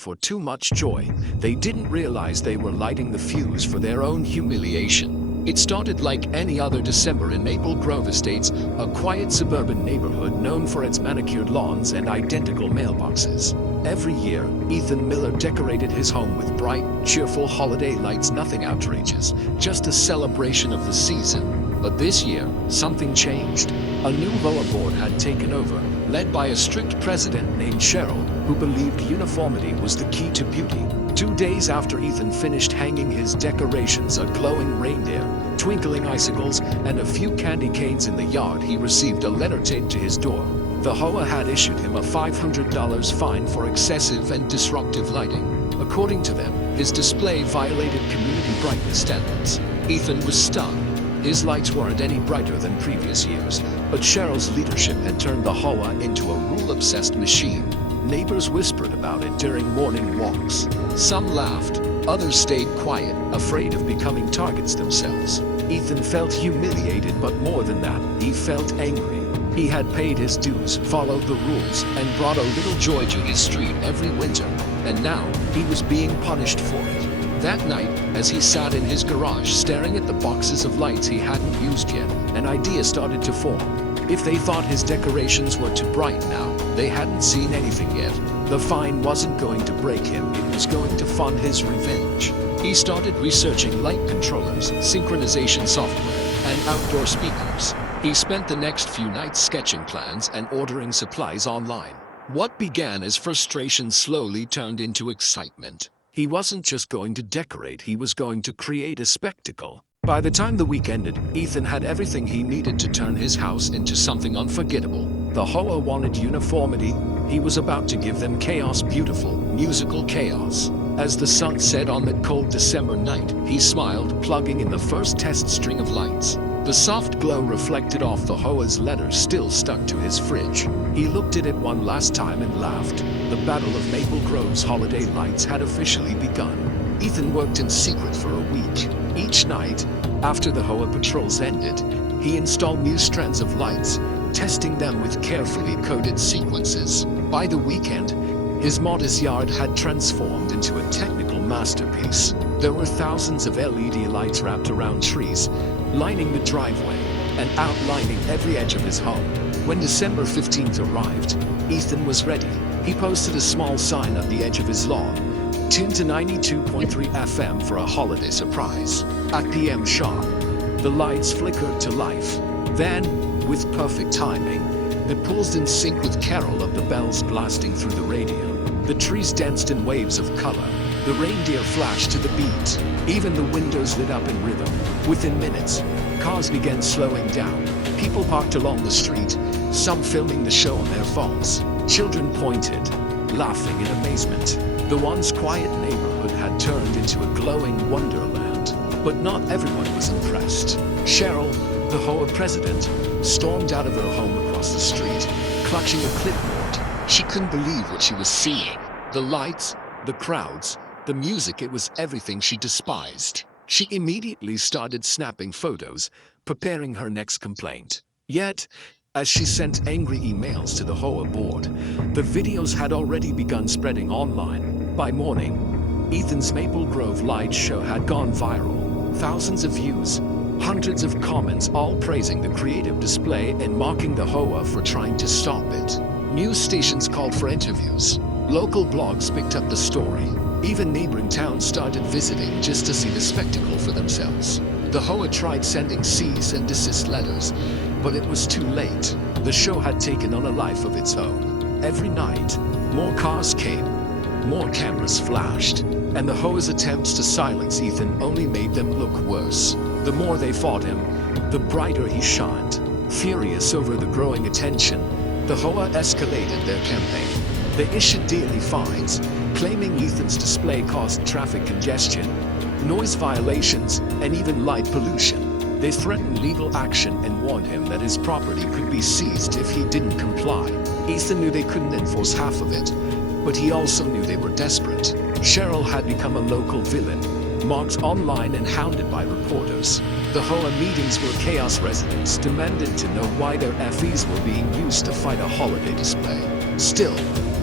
For too much joy, they didn't realize they were lighting the fuse for their own humiliation. It started like any other December in Maple Grove Estates, a quiet suburban neighborhood known for its manicured lawns and identical mailboxes. Every year, Ethan Miller decorated his home with bright, cheerful holiday lights, nothing outrageous, just a celebration of the season. But this year, something changed. A new HOA board had taken over, led by a strict president named Cheryl, who believed uniformity was the key to beauty. 2 days after Ethan finished hanging his decorations, a glowing reindeer, twinkling icicles, and a few candy canes in the yard, he received a letter taped to his door. The HOA had issued him a $500 fine for excessive and disruptive lighting. According to them, his display violated community brightness standards. Ethan was stunned. His lights weren't any brighter than previous years, but Cheryl's leadership had turned the HOA into a rule-obsessed machine. Neighbors whispered about it during morning walks. Some laughed, others stayed quiet, afraid of becoming targets themselves. Ethan felt humiliated, but more than that, he felt angry. He had paid his dues, followed the rules, and brought a little joy to his street every winter, and now he was being punished for it. That night, as he sat in his garage staring at the boxes of lights he hadn't used yet, an idea started to form. If they thought his decorations were too bright now, they hadn't seen anything yet. The fine wasn't going to break him, it was going to fund his revenge. He started researching light controllers, synchronization software, and outdoor speakers. He spent the next few nights sketching plans and ordering supplies online. What began as frustration slowly turned into excitement. He wasn't just going to decorate, he was going to create a spectacle. By the time the week ended, Ethan had everything he needed to turn his house into something unforgettable. The HOA wanted uniformity. He was about to give them chaos, beautiful, musical chaos. As the sun set on that cold December night, he smiled, plugging in the first test string of lights. The soft glow reflected off the HOA's letters still stuck to his fridge. He looked at it one last time and laughed. The Battle of Maple Grove's holiday lights had officially begun. Ethan worked in secret for a week. Each night, after the HOA patrols ended, he installed new strands of lights, testing them with carefully coded sequences. By the weekend, his modest yard had transformed into a technical masterpiece. There were thousands of LED lights wrapped around trees, lining the driveway and outlining every edge of his home. When December 15th arrived, Ethan was ready. He posted a small sign at the edge of his lawn, tuned to 92.3 FM for a holiday surprise. At PM sharp, the lights flickered to life. Then, with perfect timing, they pulsed in sync with carol of the bells blasting through the radio. The trees danced in waves of color. The reindeer flashed to the beat. Even the windows lit up in rhythm. Within minutes, cars began slowing down. People parked along the street, some filming the show on their phones. Children pointed, laughing in amazement. The once quiet neighborhood had turned into a glowing wonderland. But not everyone was impressed. Cheryl, the HOA president, stormed out of her home across the street, clutching a clipboard. She couldn't believe what she was seeing. The lights, the crowds, the music, it was everything she despised. She immediately started snapping photos, preparing her next complaint. Yet, as she sent angry emails to the HOA board, the videos had already begun spreading online. By morning, Ethan's Maple Grove light show had gone viral. Thousands of views, hundreds of comments, all praising the creative display and mocking the HOA for trying to stop it. News stations called for interviews. Local blogs picked up the story. Even neighboring towns started visiting just to see the spectacle for themselves. The HOA tried sending cease and desist letters, but it was too late. The show had taken on a life of its own. Every night, more cars came, more cameras flashed, and the HOA's attempts to silence Ethan only made them look worse. The more they fought him, the brighter he shined. Furious over the growing attention, the HOA escalated their campaign. They issued daily fines, claiming Ethan's display caused traffic congestion, noise violations, and even light pollution. They threatened legal action and warned him that his property could be seized if he didn't comply. Ethan knew they couldn't enforce half of it, but he also knew they were desperate. Cheryl had become a local villain, mocked online and hounded by reporters. The HOA meetings where chaos residents demanded to know why their FEs were being used to fight a holiday display. Still,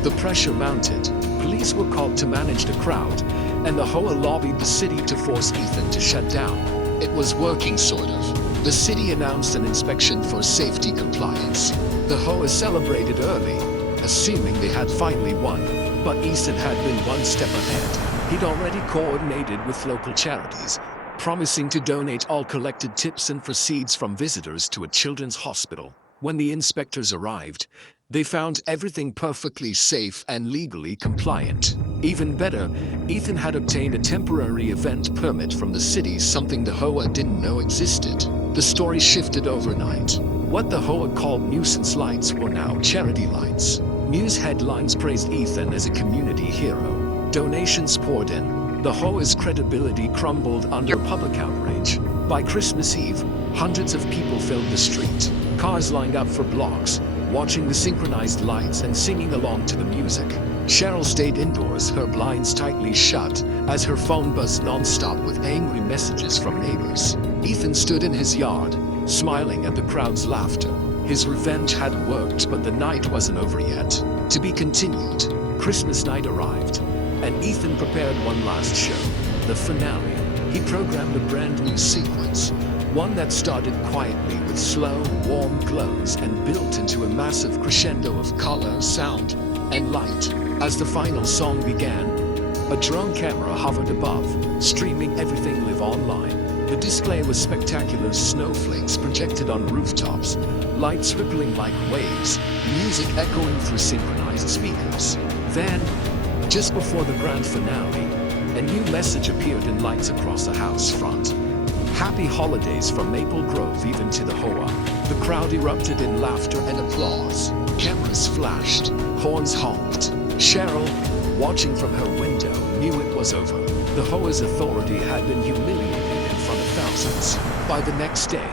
the pressure mounted. Police were called to manage the crowd, and the HOA lobbied the city to force Ethan to shut down. It was working, sort of. The city announced an inspection for safety compliance. The HOA celebrated early, assuming they had finally won. But Ethan had been one step ahead. He'd already coordinated with local charities, promising to donate all collected tips and proceeds from visitors to a children's hospital. When the inspectors arrived, they found everything perfectly safe and legally compliant. Even better, Ethan had obtained a temporary event permit from the city, something the HOA didn't know existed. The story shifted overnight. What the HOA called nuisance lights were now charity lights. News headlines praised Ethan as a community hero. Donations poured in. The HOA's credibility crumbled under public outrage. By Christmas Eve, hundreds of people filled the street. Cars lined up for blocks, watching the synchronized lights and singing along to the music. Cheryl stayed indoors, her blinds tightly shut, as her phone buzzed non-stop with angry messages from neighbors. Ethan stood in his yard, smiling at the crowd's laughter. His revenge had worked, but the night wasn't over yet. To be continued. Christmas night arrived, and Ethan prepared one last show, the finale. He programmed a brand new sequence, one that started quietly with slow, warm glows and built into a massive crescendo of color, sound, and light. As the final song began, a drone camera hovered above, streaming everything live online. The display was spectacular: snowflakes projected on rooftops, lights rippling like waves, music echoing through synchronized speakers. Then, just before the grand finale, a new message appeared in lights across the house front. Happy holidays from Maple Grove even to the HOA. The crowd erupted in laughter and applause. Cameras flashed, horns honked. Cheryl, watching from her window, knew it was over. The HOA's authority had been humiliated in front of thousands. By the next day,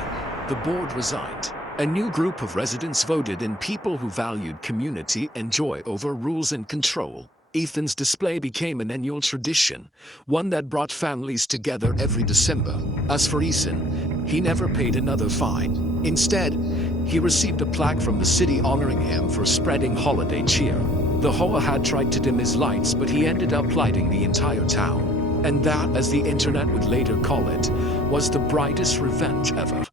the board resigned. A new group of residents voted in, people who valued community and joy over rules and control. Ethan's display became an annual tradition, one that brought families together every December. As for Ethan, he never paid another fine. Instead, he received a plaque from the city honoring him for spreading holiday cheer. The HOA had tried to dim his lights, but he ended up lighting the entire town. And that, as the internet would later call it, was the brightest revenge ever.